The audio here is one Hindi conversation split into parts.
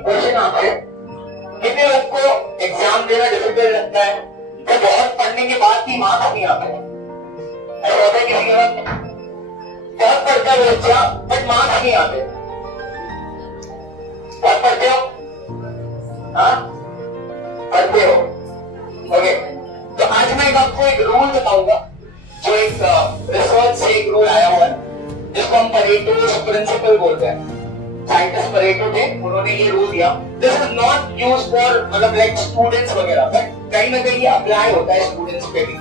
क्वेश्चन आपसे, कितने लोग को एग्जाम देना डिफिकल्ट लगता है? तो बहुत पढ़ने के बाद भी मार्क्स नहीं आते, ऐसा होता है किसी के साथ? बहुत पढ़ता है बच्चा बट मार्क्स नहीं आते। बहुत पढ़ते हो? हाँ, पढ़ते हो, ओके। तो आज मैं आपको एक रूल बताऊंगा, जो एक रिसर्च से एक रूल आया हुआ है, जिसको हम परेटो प्रिंसिपल बोलते हैं। साइंटिस्ट परेटो थे, उन्होंने ये रूल दिया। This is not used for मतलब लाइक स्टूडेंट्स वगैरह, बट कहीं ना कहीं ये अप्लाई होता है स्टूडेंट्स पे भी।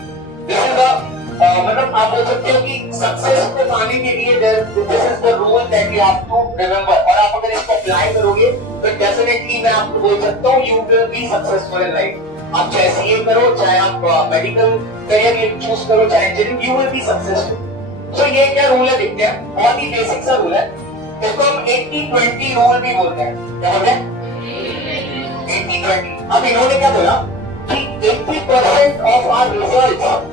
दिस इज मतलब आप बोल सकते हो कि सक्सेस को पाने के लिए this is the rule that you have to remember, और आप अगर इसको अप्लाई करोगे तो डेफिनेटली मैं आपको बोल सकता हूँ you will be successful in life. आप चाहे सीए करो, चाहे आप मेडिकल करियर चूज करो, चाहे engineering, you will be successful. तो ये क्या रूल है देखते हैं, बहुत ही बेसिक सा रूल है। इसको हम 80-20 रूल भी बोलते हैं। क्या बोलते हैं? 80-20। अब इन्होंने क्या बोला कि 80% of our results,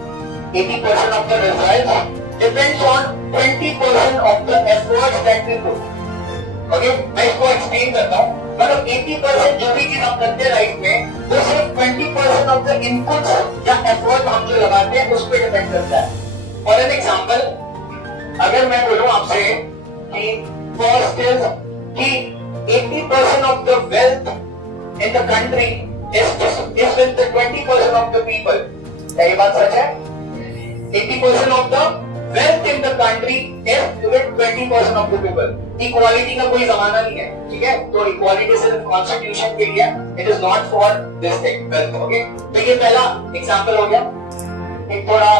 80% of the results depends on 20% of the efforts that we put. Okay, मैं इसको एक्सप्लेन करता हूँ। मतलब 80% जो भी चीज हम करते हैं लाइफ में, वो सिर्फ 20% ऑफ द इनपुट्स या एफर्ट हम जो लगाते हैं उस पर डिपेंड करता है। फॉर एन एग्जांपल, अगर मैं बोलूं आपसे कि फर्स्ट इज कि 80% of the wealth in the country is with the 20% of the people, क्या ये बात सच है? 80% of the wealth in the country is with 20% of the people. Equality का कोई जमाना नहीं है, ठीक है? तो equality सिर्फ कॉन्स्टिट्यूशन के लिए, it is not for this thing, wealth, okay? तो ये पहला एग्जांपल हो गया। एक थोड़ा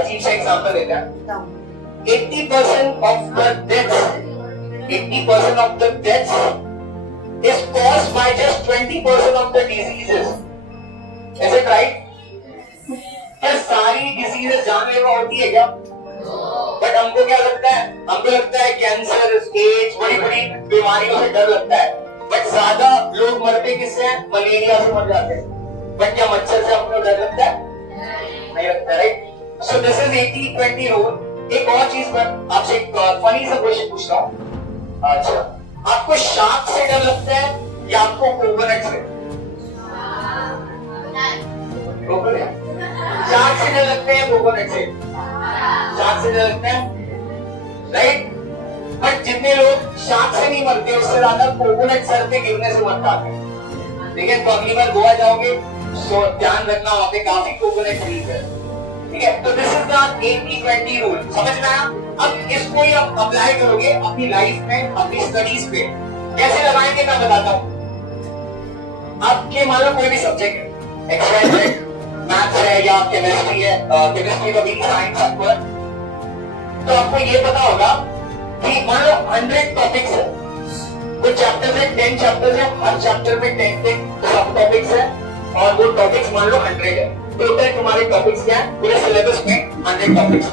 अजीब सा एग्जांपल देते हैं। 80% of the deaths, 80% of the deaths is caused by just 20% of the diseases. Is it right? क्या सारी डिजीजेस जानलेवा होती है क्या? बट हमको क्या लगता है? हमको लगता है कैंसर, एड्स, बड़ी बड़ी बीमारियों से डर लगता है। बट ज्यादा लोग मरते किससे हैं? मलेरिया से मर जाते हैं। बट क्या मच्छर से हमको डर लगता है? नहीं लगता, right? So this is 80-20 rule. एक और चीज मैं आपसे एक फनी सा क्वेश्चन पूछता हूँ। अच्छा, आपको शार्क से डर लगता है या आपको कोकोनट से? कोकोनट। शार्क से डर लगते हैं, कोकोनट से? शार्क से डर लगते हैं, राइट? बट जितने लोग शार्क से नहीं मरते, उससे ज्यादा कोकोनट सर पे गिरने से मर जाते हैं। ठीक है, तो अगली बार गोवा जाओगे तो ध्यान रखना, वहां पे काफी कोकोनट ट्रीज है। ठीक है, तो दिस इज द 80-20 रूल। समझ में आया? अब इसको ही आप अप्लाई करोगे अपनी लाइफ में, अपनी स्टडीज पे। कैसे लगाएंगे मैं बताता हूँ। आपके मान लो कोई भी सब्जेक्ट है, एक्सपेरिमेंट, मैथ्स है या केमिस्ट्री है, केमिस्ट्री का भी साइंस है, तो आपको ये पता होगा कि मान लो 100 टॉपिक्स है, कुछ चैप्टर में 10 चैप्टर्स है, हर चैप्टर में 10 सब टॉपिक्स है, और वो टॉपिक्स मान लो 100 है। टोटल तुम्हारे टॉपिक्स क्या है पूरे सिलेबस में? 100 टॉपिक्स।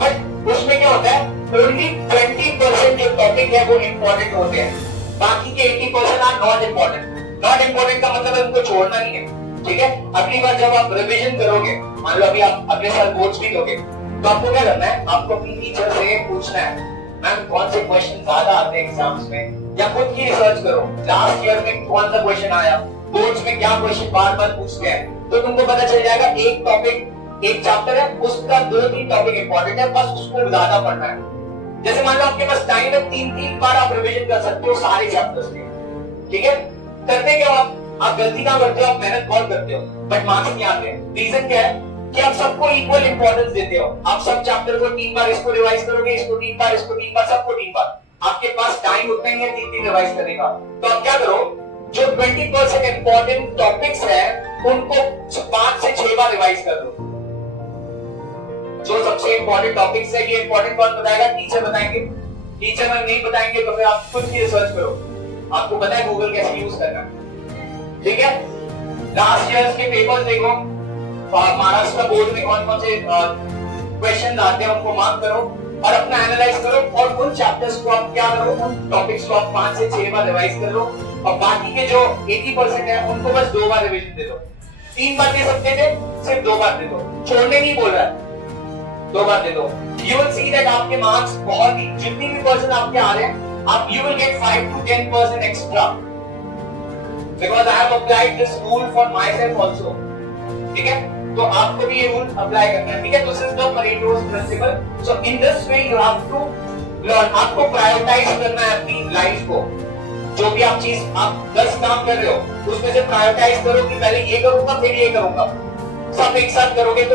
बट उसमें क्या होता है, ओनली 20% जो टॉपिक है वो इम्पोर्टेंट होते हैं, बाकी के 80% are not important. Not important का मतलब उनको छोड़ना नहीं है। ठीक है, अगली बार जब आप रिवीजन करोगे, मान लो अभी आप अगले साल बोर्ड्स भी दोगे, तो आपको क्या करना है, आपको अपनी टीचर से पूछना है, मैम कौन से क्वेश्चन ज्यादा आते हैं एग्जाम्स में, या खुद की रिसर्च करो, लास्ट ईयर में कौन सा क्वेश्चन आया, बोर्ड्स में क्या क्वेश्चन बार बार पूछते हैं, तो तुमको पता चल जाएगा एक टॉपिक, एक चैप्टर है, उसका 2-3 टॉपिक इंपॉर्टेंट है, बस उसको ज्यादा पढ़ना है। जैसे मान लो आपके पास टाइम है, 3-3 बार आप रिवीजन कर सकते हो सारे चैप्टर्स के। ठीक है, करते क्या आप गलती क्या करते हो, आप मेहनत बहुत करते हो बट मार्क्स नहीं आते। रीजन क्या है कि आप सबको इक्वल इंपॉर्टेंस देते हो। आप सब चैप्टर को 3 बार इसको रिवाइज करोगे, इसको 3 बार, इसको 3 बार, सबको 3 बार। आपके पास टाइम उतना ही है 3-3 रिवाइज करने का। तो आप क्या करो, जो 20% इंपॉर्टेंट टॉपिक्स है उनको 5 से 6 बार रिवाइज कर लो। जो सबसे इंपॉर्टेंट टॉपिक्स है, ये इंपॉर्टेंट कौन बताएगा? टीचर बताएंगे। टीचर में नहीं बताएंगे तो फिर आप खुद की रिसर्च करो। आपको पता है गूगल कैसे यूज करना है। ठीक है, लास्ट ईयर के पेपर्स देखो, महाराष्ट्र बोर्ड में कौन कौन से क्वेश्चन आते हैं उनको मार्क करो और अपना एनालाइज करो, और उन चैप्टर्स को आप क्या करो, उन टॉपिक्स को आप 5 से 6 बार रिवाइज कर लो, और बाकी के जो 80% है उनको बस 2 बार रिवीजन दे दो। 3 बार दे सकते थे, सिर्फ 2 बार दे दो। छोड़ने नहीं बोल रहा है, 2 बार दे दो। यू विल सी दैट आपके मार्क्स बहुत ही, जितनी भी पर्सन आपके आ रहे हैं आप you will get 5 to 10% extra because I have applied this rule for myself also. ठीक है, तो आपको भी ये रूल अप्लाई करना है. ठीक है, this is the Pareto's principle. So in this way you have to learn. आपको प्रायोरिटाइज करना है अपनी लाइफ को. जो भी आप चीज, आप 10 काम कर रहे हो उसमें से प्रायोरिटाइज करो कि पहले ये करूंगा फिर ये करूंगा. सब एक साथ करोगे तो